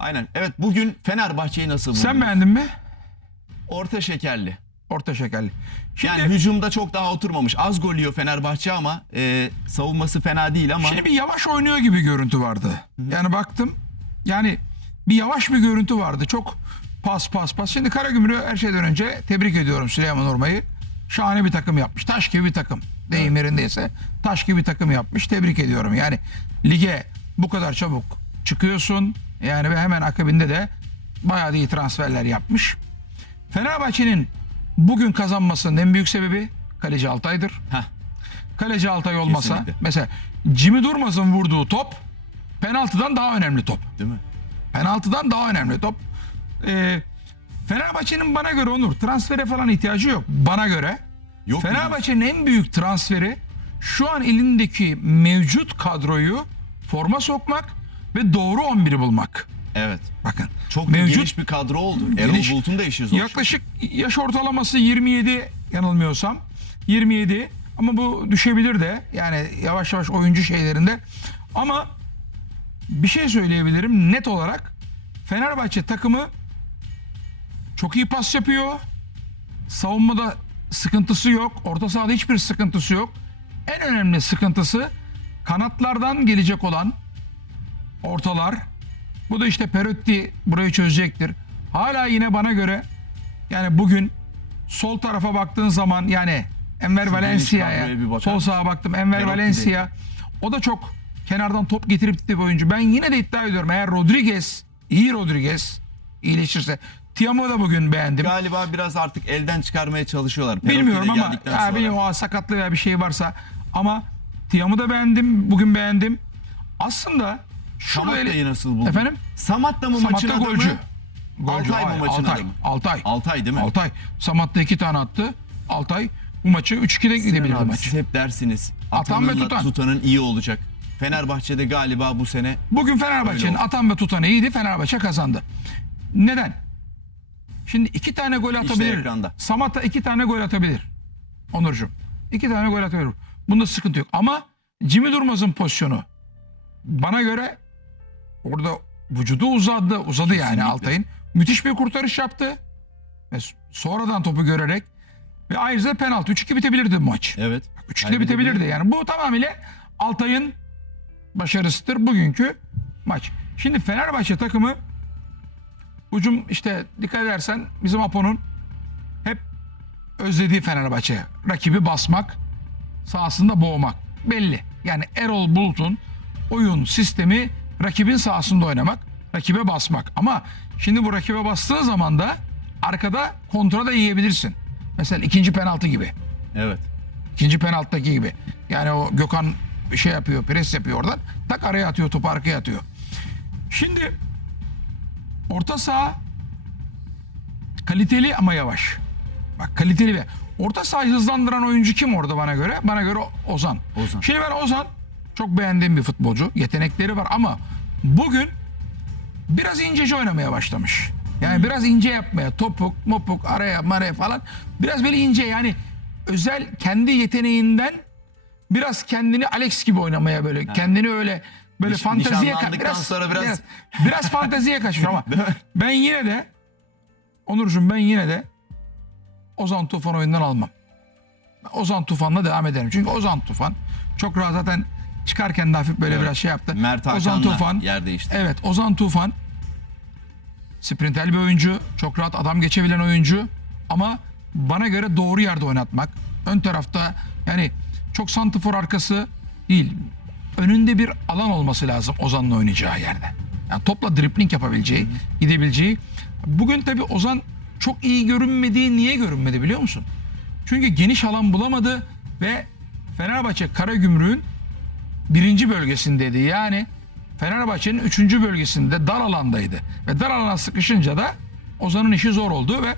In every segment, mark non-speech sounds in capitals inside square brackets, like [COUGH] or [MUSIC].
Aynen. Evet bugün Fenerbahçe'yi nasıl buldunuz? Sen beğendin mi? Orta şekerli. Orta şekerli. Şimdi, Yani hücumda çok daha oturmamış. Az gol yiyor Fenerbahçe ama e, savunması fena değil ama şimdi bir yavaş oynuyor gibi görüntü vardı. Yani baktım. Yani bir yavaş bir görüntü vardı. Çok pas pas pas. Şimdi Karagümrük'ü her şeyden önce tebrik ediyorum Süleyman Ormay'ı. Şahane bir takım yapmış. Taş gibi bir takım. Deyim yerindeyse taş gibi bir takım yapmış. Tebrik ediyorum. Yani lige bu kadar çabuk çıkıyorsun. Yani ve hemen akabinde de bayağı iyi transferler yapmış. Fenerbahçe'nin bugün kazanmasının en büyük sebebi kaleci Altay'dır. Heh, Kaleci Altay olmasa Kesinlikle. mesela Jimmy Durmaz'ın vurduğu top penaltıdan daha önemli top. değil mi? Penaltıdan daha önemli top. Ee, Fenerbahçe'nin bana göre Onur transfere falan ihtiyacı yok. Bana göre. Yok? Fenerbahçe'nin en büyük transferi şu an elindeki mevcut kadroyu forma sokmak ve doğru 11'i bulmak. Evet. Bakın. Çok Mevcut- geniş bir kadro oldu. Erol Geniş. Bulut'un da işi zor. Yaklaşık yaş ortalaması 27 yanılmıyorsam. 27 ama bu düşebilir de yani yavaş yavaş oyuncu şeylerinde. Ama bir şey söyleyebilirim net olarak Fenerbahçe takımı çok iyi pas yapıyor. Savunmada sıkıntısı yok. Orta sahada hiçbir sıkıntısı yok. En önemli sıkıntısı kanatlardan gelecek olan ortalar. Bu da işte Perotti burayı çözecektir. Hala yine bana göre yani bugün sol tarafa baktığın zaman yani Enver Valencia'ya sol sağa baktım Enver Perotti Valencia o da çok kenardan top getirip gitti bir oyuncu. Ben yine de iddia ediyorum eğer Rodriguez iyi Rodriguez iyileşirse Tiam'ı da bugün beğendim. Galiba biraz artık elden çıkarmaya çalışıyorlar. Perotti Bilmiyorum ama ya benim o sakatlığı veya bir şey varsa ama Tiam'ı da beğendim. Bugün beğendim. Aslında şurada Samatta'yı nasıl buldun? Efendim? Samatta mı maçın Samatta adamı? golcü. Golcü. Altay mı Ay, maçın Altay. adamı? Altay. Altay değil mi? Altay. Samatta iki tane attı. Altay bu maçı 3-2'de gidebilirdi Abi maç. Siz hep dersiniz. Atan ve Atanınla tutan. tutanın iyi olacak. Fenerbahçe'de galiba bu sene Bugün Fenerbahçe'nin Öyle oldu. atan ve tutanı iyiydi. Fenerbahçe kazandı. Neden? Şimdi iki tane gol atabilir. ekranda. Samata iki tane gol atabilir. Onurcuğum. İki tane gol atabilir. Bunda sıkıntı yok. Ama Jimmy Durmaz'ın pozisyonu bana göre orada vücudu uzadı. Uzadı yani Kesinlikle. Altay'ın. Müthiş bir kurtarış yaptı. Ve sonradan topu görerek ve ayrıca penaltı. 3-2 bitebilirdi maç. evet. 3-2'de Kaybedebilir. bitebilirdi. Yani bu tamamıyla Altay'ın başarısıdır bugünkü maç. Şimdi Fenerbahçe takımı hücum işte dikkat edersen bizim Apo'nun hep özlediği Fenerbahçe. Rakibi basmak, sahasında boğmak. Belli. Yani Erol Bulut'un oyun sistemi rakibin sahasında oynamak, rakibe basmak. Ama şimdi bu rakibe bastığın zaman da arkada kontra da yiyebilirsin. Mesela ikinci penaltı gibi. Evet. İkinci penaltıdaki gibi. Yani o Gökhan şey yapıyor, pres yapıyor oradan. Tak araya atıyor, topu arkaya atıyor. Şimdi orta saha kaliteli ama yavaş. Bak kaliteli ve orta sahayı hızlandıran oyuncu kim orada bana göre? Bana göre Ozan. Ozan. Şimdi ben Ozan çok beğendiğim bir futbolcu. Yetenekleri var ama bugün biraz inceci oynamaya başlamış. Yani biraz ince yapmaya, topuk, mopuk, araya, maraya falan. Biraz böyle ince yani özel kendi yeteneğinden biraz kendini Alex gibi oynamaya böyle. Kendini öyle böyle Niş- fanteziye nişanlandıktan sonra biraz- biraz biraz fanteziye kaçmış ama [LAUGHS] ben yine de Onurcuğum ben yine de Ozan Tufan oyundan almam. Ozan Tufan'la devam ederim. Çünkü Ozan Tufan çok rahat zaten çıkarken de hafif böyle Evet. biraz şey yaptı. Mert Ozan Hakan'la Tufan yer değişti. Evet Ozan Tufan sprinterli bir oyuncu. Çok rahat adam geçebilen oyuncu. Ama bana göre doğru yerde oynatmak. Ön tarafta yani çok santifor arkası değil. Önünde bir alan olması lazım Ozan'ın oynayacağı yerde. Yani topla dripling yapabileceği, gidebileceği. Bugün tabii Ozan çok iyi görünmediği niye görünmedi biliyor musun? Çünkü geniş alan bulamadı ve Fenerbahçe Karagümrük'ün birinci bölgesindeydi. Yani Fenerbahçe'nin üçüncü bölgesinde dar alandaydı. Ve dar alana sıkışınca da Ozan'ın işi zor oldu ve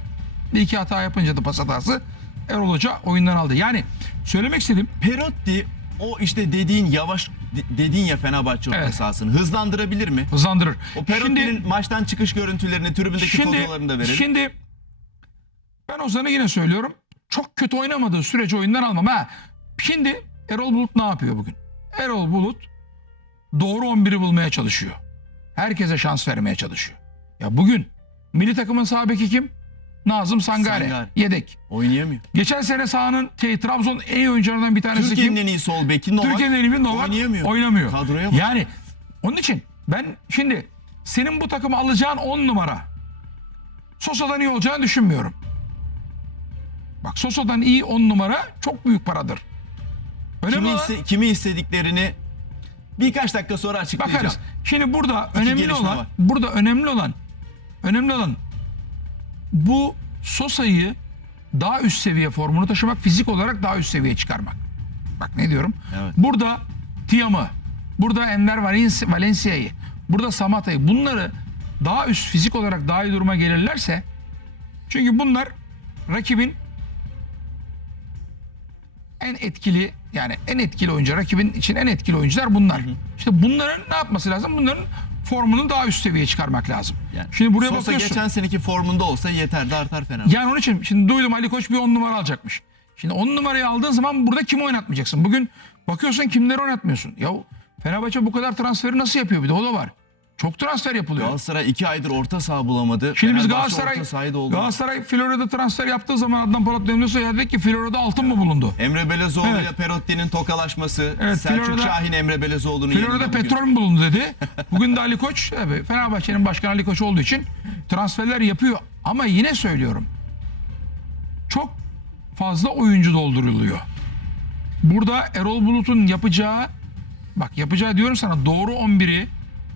bir iki hata yapınca da pas hatası Erol Hoca oyundan aldı. Yani söylemek istediğim Perotti o işte dediğin yavaş de- dediğin ya Fenerbahçe orta Evet. sahasını hızlandırabilir mi? hızlandırır. O Perotti'nin Şimdi, maçtan çıkış görüntülerini, tribündeki fotoğraflarını da verelim. şimdi ben Ozan'ı yine söylüyorum. Çok kötü oynamadığı sürece oyundan almam. Ha. Şimdi Erol Bulut ne yapıyor bugün? Erol Bulut doğru 11'i bulmaya çalışıyor. herkese şans vermeye çalışıyor. Ya bugün milli takımın sağ beki kim? Nazım Sangare. Sangare. Yedek. Oynayamıyor. Geçen sene sahanın şey, Trabzon'un en iyi oyuncularından bir tanesi Türkiye'nin kim? en iyi sol beki Novak. Türkiye'nin en iyi Novak oynayamıyor. oynamıyor. Kadroya bak. Yani onun için ben şimdi senin bu takımı alacağın 10 numara Sosa'dan iyi olacağını düşünmüyorum. Bak Sosa'dan iyi 10 numara çok büyük paradır. Önemli kimi, olan iste- kimi istediklerini birkaç dakika sonra açıklayacağım. bakarız. Şimdi burada önemli gelişme olan var. burada önemli olan önemli olan bu Sosa'yı daha üst seviye formunu taşımak, fizik olarak daha üst seviyeye çıkarmak. Bak ne diyorum? Evet. Burada Tiam'ı, burada Enver Valencia- Valencia'yı, burada Samata'yı bunları daha üst fizik olarak daha iyi duruma gelirlerse çünkü bunlar rakibin en etkili yani en etkili oyuncu rakibin için en etkili oyuncular bunlar. İşte bunların ne yapması lazım? Bunların formunu daha üst seviyeye çıkarmak lazım. Yani Şimdi buraya Sosa bakıyorsun. geçen seneki formunda olsa yeter de artar Fenerbahçe. Yani onun için şimdi duydum Ali Koç bir 10 numara alacakmış. Şimdi 10 numarayı aldığın zaman burada kimi oynatmayacaksın? Bugün bakıyorsun kimleri oynatmıyorsun. Ya Fenerbahçe bu kadar transferi nasıl yapıyor? Bir de o da var. Çok transfer yapılıyor. Galatasaray iki aydır orta saha bulamadı. Şimdi biz Fenerbahçe Galatasaray orta sahayı doldu. Galatasaray Florya'da transfer yaptığı zaman Adnan Polat Demirel dedi ki Florya'da altın mı bulundu? Emre Belezoğlu Evet. Perotti'nin tokalaşması. Evet, Selçuk Florya'da- Şahin Emre Belezoğlu'nun Florya'da yanında bugün. petrol mü bulundu dedi. [LAUGHS] Bugün de Ali Koç tabii Fenerbahçe'nin başkanı Ali Koç olduğu için transferler yapıyor. Ama yine söylüyorum. Çok fazla oyuncu dolduruluyor. Burada Erol Bulut'un yapacağı bak yapacağı diyorum sana doğru 11'i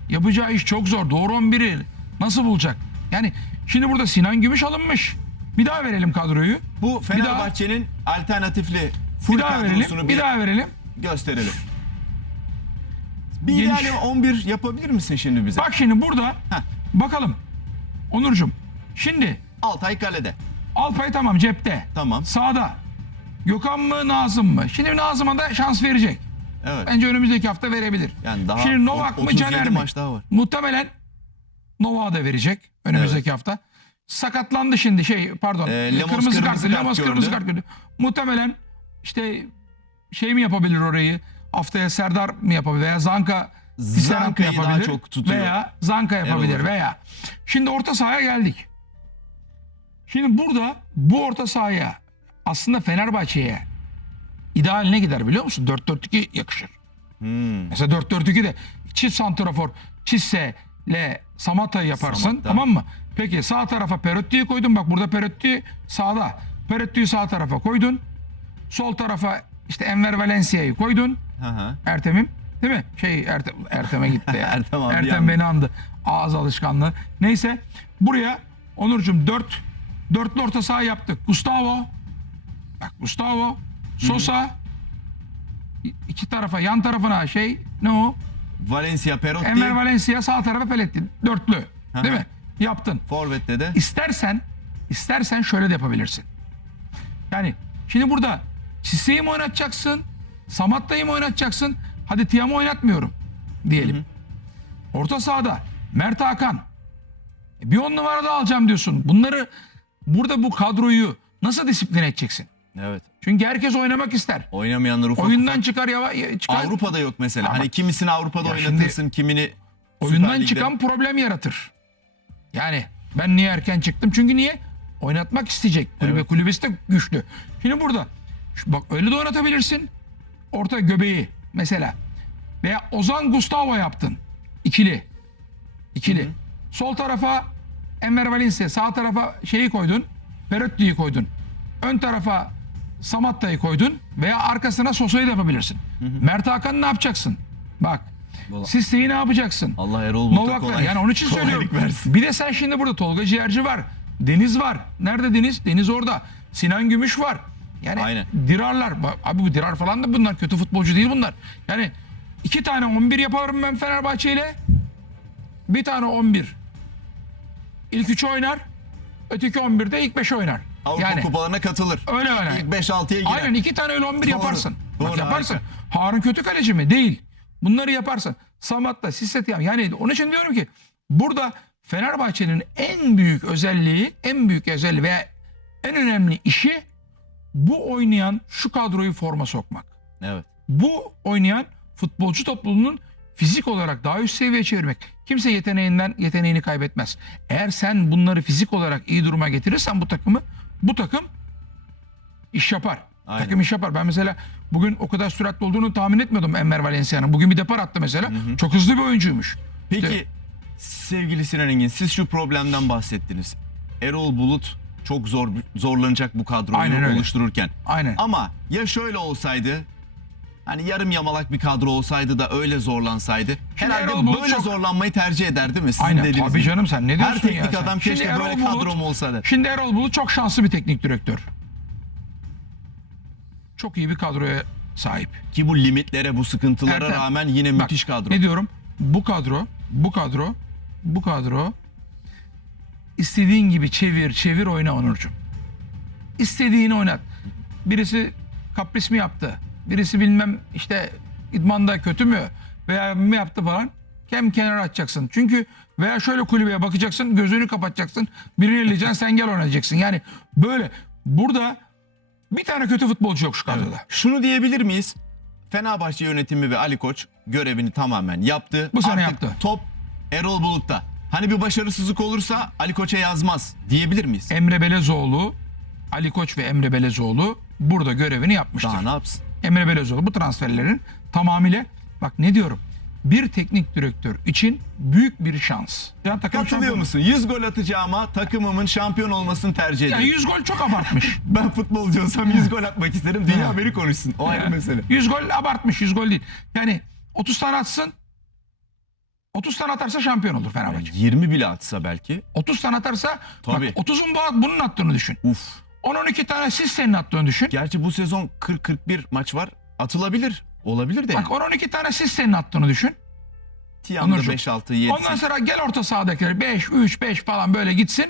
yapacağı iş çok zor. Doğru 11'i nasıl bulacak? Yani şimdi burada Sinan Gümüş alınmış. Bir daha verelim kadroyu. Bu Fenerbahçe'nin alternatifli full Bir daha verelim. bir, Bir daha verelim. gösterelim. Bir Geniş. ideali 11 yapabilir misin şimdi bize? Bak şimdi burada Heh. bakalım. Onurcuğum. Şimdi Altay kalede. Alpay tamam cepte. Tamam. Sağda. Gökhan mı Nazım mı? Şimdi Nazım'a da şans verecek. Evet. Bence önümüzdeki hafta verebilir. Yani daha Şimdi Novak mı 37 Caner mi? maç daha var. Muhtemelen Novak'a da verecek önümüzdeki hafta. Sakatlandı şimdi şey pardon. Ee, Lemos kırmızı, kırmızı kart, Lemos gördü. kırmızı kart gördü. Muhtemelen işte şey mi yapabilir orayı? Haftaya Serdar mı yapabilir veya Zanka Zanka'yı daha yapabilir? çok tutuyor. Veya Zanka yapabilir Hoca. veya. Şimdi orta sahaya geldik. Şimdi burada bu orta sahaya aslında Fenerbahçe'ye idealine gider biliyor musun? 4-4-2 yakışır. Hmm. Mesela 4-4-2 de çift santrafor Çisse ile Samata'yı yaparsın Samatta. tamam mı? Peki sağ tarafa Perotti'yi koydun bak burada Perotti sağda. Perotti'yi sağ tarafa koydun. Sol tarafa işte Enver Valencia'yı koydun. Hı. Ertem'im değil mi? Şey Ertem, Ertem'e gitti ya. [LAUGHS] Ertem abi Ertem beni andı. Ağız alışkanlığı. Neyse buraya Onurcuğum 4 dörtlü orta saha yaptık. Gustavo bak Gustavo Sosa iki tarafa yan tarafına şey ne o? Valencia Perotti. Enver Valencia sağ tarafa Peletti. Dörtlü. Hı Değil hı. mi? Yaptın. Forvet'te de. İstersen istersen şöyle de yapabilirsin. Yani şimdi burada Çise'yi mi oynatacaksın? Samatta'yı mı oynatacaksın? Hadi Tiam'ı oynatmıyorum diyelim. Orta sahada Mert Hakan. E, Bir on numara da alacağım diyorsun. Bunları burada bu kadroyu nasıl disipline edeceksin? Evet. Çünkü herkes oynamak ister. Oynamayanlar ufak Oyundan ufak. çıkar ya çıkar. Avrupa'da yok mesela. Ama- hani kimisini Avrupa'da oynatırsın, kimini oyundan çıkan problem yaratır. Yani ben niye erken çıktım? Çünkü niye? Oynatmak isteyecek. Kulübe Evet. kulübesi de güçlü. Şimdi burada bak öyle de oynatabilirsin. Orta göbeği mesela. Veya Ozan Gustavo yaptın. İkili. İkili. Sol tarafa Enver Valencia, sağ tarafa şeyi koydun. Perotti'yi koydun. Ön tarafa Samatta'yı koydun veya arkasına Sosa'yı da yapabilirsin. Mert Hakan ne yapacaksın? Bak. Sisse'yi ne yapacaksın? Allah Erol Bulut'a kolay. Yani onun için [LAUGHS] söylüyorum. versin. Bir de sen şimdi burada Tolga Ciğerci var. Deniz var. Nerede Deniz? Deniz orada. Sinan Gümüş var. Yani Aynen. Dirarlar. Abi bu Dirar falan da bunlar. Kötü futbolcu değil bunlar. Yani iki tane 11 yaparım ben Fenerbahçe ile. Bir tane 11. İlk 3 oynar. Öteki 11 de ilk 5 oynar. Avrupa yani kupalarına katılır. öyle oynar. İlk 5-6'ya girer. Aynen iki tane öyle 11 Doğru. yaparsın. Bak Doğru, yaparsın. Harun kötü kaleci mi? Değil. Bunları yaparsın. Samat'ta, Sisset yani. Yani onun için diyorum ki burada Fenerbahçe'nin en büyük özelliği, en büyük özelliği ve en önemli işi bu oynayan şu kadroyu forma sokmak. Evet. Bu oynayan futbolcu topluluğunun fizik olarak daha üst seviyeye çevirmek. Kimse yeteneğinden yeteneğini kaybetmez. Eğer sen bunları fizik olarak iyi duruma getirirsen bu takımı bu takım iş yapar. Aynen. Takım iş yapar. Ben mesela bugün o kadar süratli olduğunu tahmin etmiyordum Enver Valencia'nın. Bugün bir depar attı mesela. Çok hızlı bir oyuncuymuş. Peki İşte- sevgili Sinan Engin siz şu problemden bahsettiniz. Erol Bulut çok zor zorlanacak bu kadroyu Aynen oluştururken. Aynen. Ama ya şöyle olsaydı hani yarım yamalak bir kadro olsaydı da öyle zorlansaydı herhalde Erol Bulut böyle çok- zorlanmayı tercih ederdi değil mi? Sizin Aynen dediğiniz tabii gibi. canım sen ne Her diyorsun ya teknik sen? adam keşke Erol böyle Bulut- kadrom olsa der. Şimdi Erol Bulut çok şanslı bir teknik direktör. Çok iyi bir kadroya sahip. Ki bu limitlere bu sıkıntılara Ertem, rağmen yine Bak, müthiş kadro. Ne diyorum? Bu kadro, bu kadro, bu kadro istediğin gibi çevir, çevir oyna Onurcuğum. İstediğini oynat. Birisi kapris mi yaptı? Birisi bilmem işte idmanda kötü mü? Veya mi yaptı falan? Kem kenara atacaksın. Çünkü veya şöyle kulübeye bakacaksın, gözünü kapatacaksın. Birini eleyeceksin, sen gel oynayacaksın. Yani böyle burada bir tane kötü futbolcu yok şu kadroda. Şunu diyebilir miyiz? Fenerbahçe yönetimi ve Ali Koç görevini tamamen yaptı. Bu sene Artık yaptı. Top Erol Bulut'ta. Hani bir başarısızlık olursa Ali Koç'a yazmaz diyebilir miyiz? Emre Belezoğlu, Ali Koç ve Emre Belezoğlu burada görevini yapmıştır. Daha ne yapsın? Emre Belezoğlu bu transferlerin tamamıyla bak ne diyorum bir teknik direktör için büyük bir şans. Ya Katılıyor musun? 100 gol atacağıma takımımın şampiyon olmasını tercih Ya ederim. 100 gol çok abartmış. [LAUGHS] Ben futbolcu olsam 100 gol atmak isterim. Dünya beni konuşsun. O ayrı mesele. 100 gol abartmış 100 gol değil. Yani 30 tane atsın 30 tane atarsa şampiyon olur Fenerbahçe. 20 bile atsa belki. 30 tane atarsa Tabii. bak 30'un bu- bunun attığını düşün. Uf. 10-12 tane siz senin attığını düşün. Gerçi bu sezon 40-41 maç var. Atılabilir. Olabilir de. Bak 10-12 tane siz senin attığını düşün. Tiam'da Onurcuğum. 5-6 7 Ondan sonra gel orta sahadakileri 5, 3, 5 falan böyle gitsin.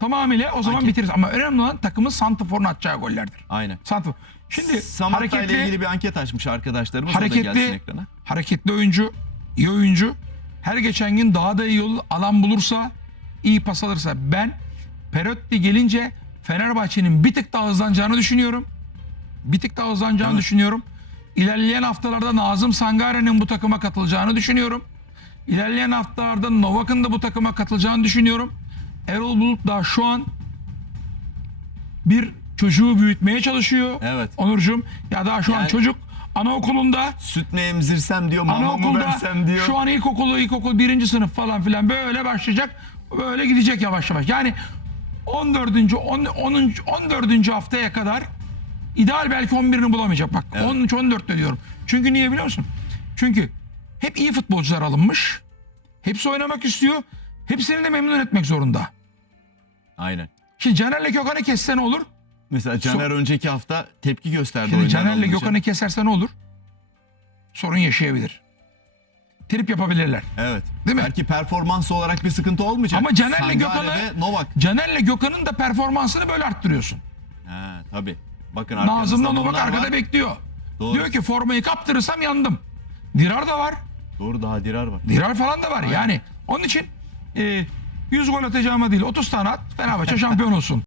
Tamamıyla o zaman Okey. bitiririz. Ama önemli olan takımın santiforun atacağı gollerdir. Aynen. Santifor. Şimdi Samatta ile hareketli, ilgili bir anket açmış arkadaşlarımız. o da Hareketli- gelsin ekrana. hareketli oyuncu, iyi oyuncu. Her geçen gün daha da iyi yol alan bulursa, iyi pas alırsa ben Perotti gelince Fenerbahçe'nin bir tık daha hızlanacağını düşünüyorum. Bir tık daha hızlanacağını Evet. düşünüyorum. İlerleyen haftalarda Nazım Sangare'nin bu takıma katılacağını düşünüyorum. İlerleyen haftalarda Novak'ın da bu takıma katılacağını düşünüyorum. Erol Bulut da şu an bir çocuğu büyütmeye çalışıyor. Evet. Onurcuğum ya daha şu an Yani- çocuk anaokulunda Süt ne emzirsem diyor, mamamı Anaokulda versem diyor. şu an ilkokulu, ilkokul birinci sınıf falan filan böyle başlayacak. Böyle gidecek yavaş yavaş. Yani 14. 10, 10. 14. haftaya kadar ideal belki 11'ini bulamayacak. Bak Evet. 13 14 de diyorum. Çünkü niye biliyor musun? Çünkü hep iyi futbolcular alınmış. Hepsi oynamak istiyor. Hepsini de memnun etmek zorunda. Aynen. Şimdi Caner'le Gökhan'ı kesse ne olur? Mesela Caner önceki hafta tepki gösterdi Şimdi Caner'le. Gökhan'ı keserse ne olur? Sorun yaşayabilir. Trip yapabilirler. Evet. Değil mi? Belki performans olarak bir sıkıntı olmayacak. Ama Caner'le Gökhan'ı- Novak. Caner'le Gökhan'ın da performansını böyle arttırıyorsun. Ha, tabii. Bakın Nazım'la Novak arkada var. bekliyor. Doğru. Diyor ki formayı kaptırırsam yandım. Dirar da var. Doğru daha Dirar var. Dirar falan da var. Yani onun için e, 100 gol atacağıma değil 30 tane at Fenerbahçe şampiyon olsun.